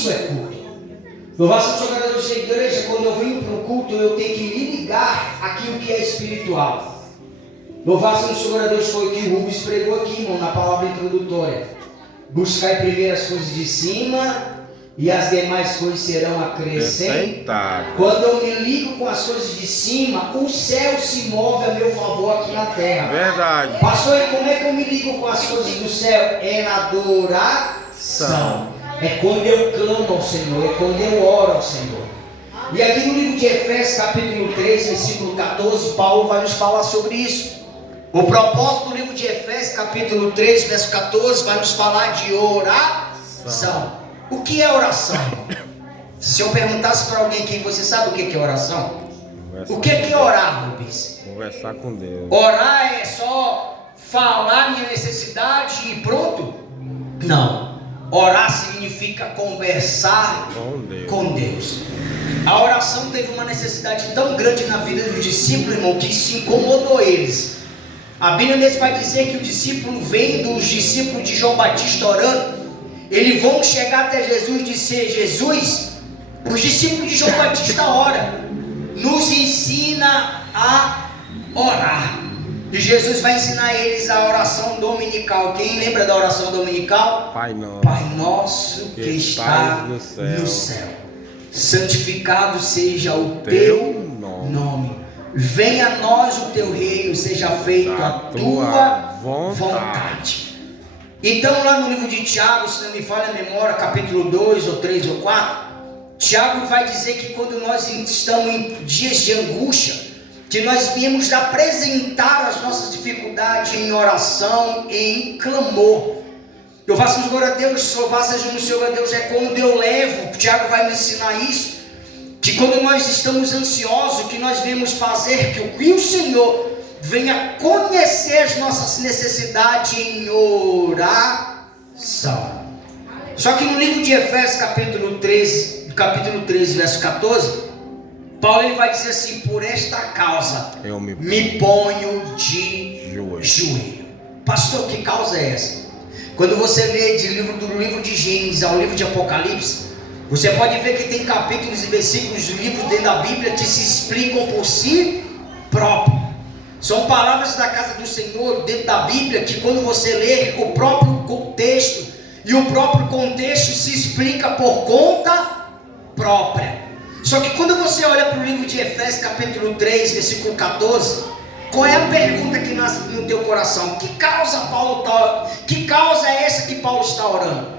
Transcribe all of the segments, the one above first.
Isso é culto. Louvado seja o Senhor, Deus da igreja. Quando eu venho para o culto, eu tenho que me ligar aquilo que é espiritual. Louvado seja o Senhor, Deus, foi o que o Rubens pregou aqui, irmão, na palavra introdutória. Buscar primeiro as coisas de cima e as demais coisas serão acrescentadas. Quando eu me ligo com as coisas de cima, o céu se move a meu favor aqui na terra. Verdade. Pastor, e como é que eu me ligo com as coisas do céu? É na adoração. É quando eu clamo ao Senhor, é quando eu oro ao Senhor. E aqui no livro de Efésios, capítulo 3, versículo 14, Paulo vai nos falar sobre isso. O propósito do livro de Efésios, capítulo 3, verso 14, vai nos falar de oração. O que é oração? Se eu perguntasse para alguém aqui, você sabe o que é oração? O que é orar, Rubens? Conversar com Deus. Orar é só falar minha necessidade e pronto? Não. Orar significa conversar com Deus. A oração teve uma necessidade tão grande na vida dos discípulos, irmão, que isso incomodou eles. A Bíblia mesmo vai dizer que o discípulo vem dos discípulos de João Batista orando. Eles vão chegar até Jesus e dizer: Jesus, os discípulos de João Batista oram, nos ensina a orar. E Jesus vai ensinar eles a oração dominical. Quem lembra da oração dominical? Pai nosso que está no céu, santificado seja o teu nome. Venha a nós o teu reino, seja feita a tua vontade. Então lá no livro de Tiago, se não me falha a memória, capítulo 2 ou 3 ou 4, Tiago vai dizer que quando nós estamos em dias de angústia, que nós viemos apresentar as nossas dificuldades em oração e em clamor. Eu faço glória a Deus, louvado seja o Senhor, Deus, é quando eu levo, Tiago vai me ensinar isso, que quando nós estamos ansiosos, que nós viemos fazer, que o Senhor venha conhecer as nossas necessidades em oração. Só que no livro de Efésios, capítulo 13, verso 14, Paulo ele vai dizer assim: por esta causa eu me ponho de joelho. Pastor, que causa é essa? Quando você lê do livro de Gênesis ao livro de Apocalipse, você pode ver que tem capítulos e versículos do livro dentro da Bíblia que se explicam por si próprios. São palavras da casa do Senhor dentro da Bíblia que, quando você lê o próprio contexto, e o próprio contexto se explica por conta própria. Só que quando você olha para o livro de Efésios, capítulo 3, versículo 14, qual é a pergunta que nasce no teu coração? Que causa é essa que Paulo está orando?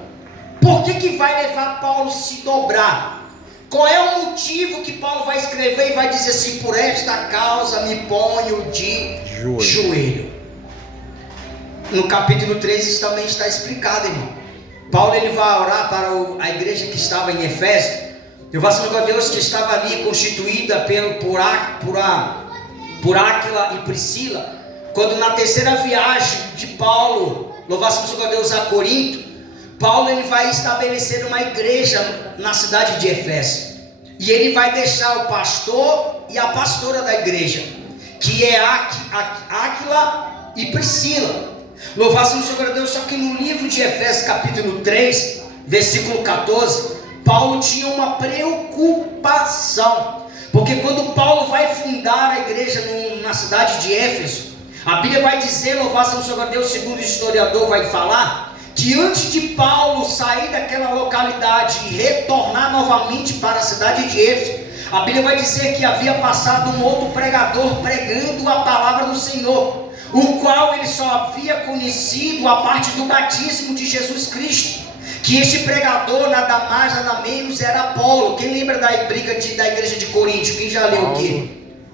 Por que vai levar Paulo a se dobrar? Qual é o motivo que Paulo vai escrever e vai dizer assim: por esta causa me ponho de joelho? No capítulo 3 isso também está explicado, irmão. Paulo ele vai orar para a igreja que estava em Efésio. Eu faço glória a Deus, que estava ali constituída por Áquila e Priscila. Quando na terceira viagem de Paulo, louvado seja Deus, a Corinto, Paulo ele vai estabelecer uma igreja na cidade de Efésio. E ele vai deixar o pastor e a pastora da igreja, que é Áquila e Priscila. Louvado seja Deus. Só que no livro de Efésios, capítulo 3, versículo 14, Paulo tinha uma preocupação, porque quando Paulo vai fundar a igreja na cidade de Éfeso, a Bíblia vai dizer, louvado seja Deus, segundo o historiador vai falar, que antes de Paulo sair daquela localidade e retornar novamente para a cidade de Éfeso, a Bíblia vai dizer que havia passado um outro pregador pregando a palavra do Senhor, o qual ele só havia conhecido a parte do batismo de Jesus Cristo. Que este pregador nada mais, nada menos era Apolo. Quem lembra da briga da igreja de Coríntio? Quem já leu o quê?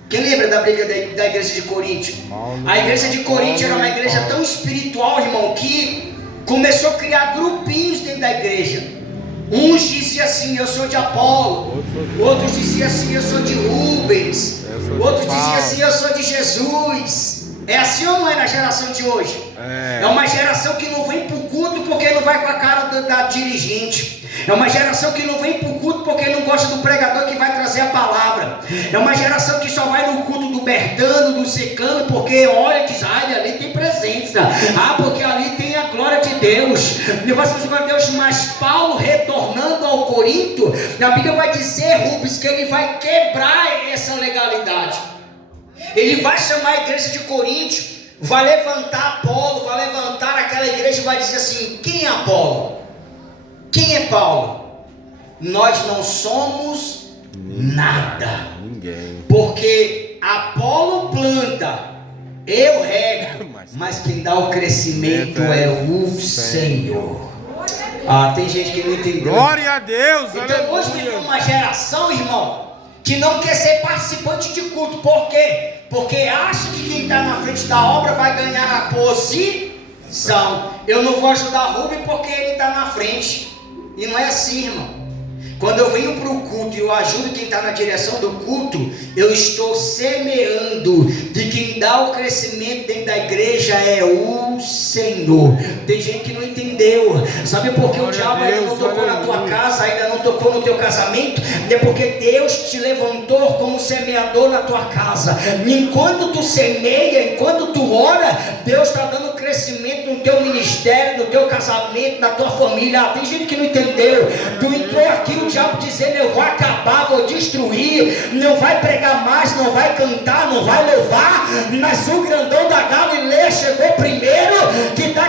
Quem lembra da briga da igreja de Coríntio? A igreja de Coríntio era uma igreja tão espiritual, irmão, que começou a criar grupinhos dentro da igreja. Uns diziam assim: eu sou de Apolo. Outros diziam assim: eu sou de Rubens. Outros diziam assim: eu sou de Jesus. É assim ou não é na geração de hoje? É uma geração que não vem para o culto porque não vai com a cara da dirigente. É uma geração que não vem para o culto porque não gosta do pregador que vai trazer a palavra. É uma geração que só vai no culto do Bertano, do Secano, porque olha, diz: ai, ali tem presença. porque ali tem a glória de Deus. Mas Paulo, retornando ao Corinto, Corinto, a Bíblia vai dizer, Rubens, que ele vai quebrar essa legalidade. Ele vai chamar a igreja de Corinto, vai levantar Apolo, vai levantar aquela igreja e vai dizer assim: quem é Apolo? Quem é Paulo? Nós não somos nada. Ninguém. Porque Apolo planta, eu rego, mas quem dá o crescimento é o Senhor. Tem gente que não entendeu. Glória a Deus. Então hoje tem uma geração, irmão, que não quer ser participante de culto. Por quê? Porque acha que quem está na frente da obra vai ganhar a posição. Eu não vou ajudar Rubem porque ele está na frente. E não é assim, irmão. Quando eu venho para o culto e eu ajudo quem está na direção do culto, eu estou semeando de quem dá o crescimento dentro da igreja é o Senhor. Tem gente que não entendeu. Sabe por que o diabo ainda não tocou na tua casa, ainda não tocou no teu casamento? É porque Deus te levantou como semeador na tua casa. Enquanto tu semeia, enquanto tu ora, Deus está dando crescimento no teu ministério, no teu casamento, na tua família. Tem gente que não entendeu. Tu entrou aqui, o diabo dizendo: eu vou acabar, vou destruir, não vai pregar mais, não vai cantar, não vai louvar. Mas o grandão da Galileia chegou primeiro, que está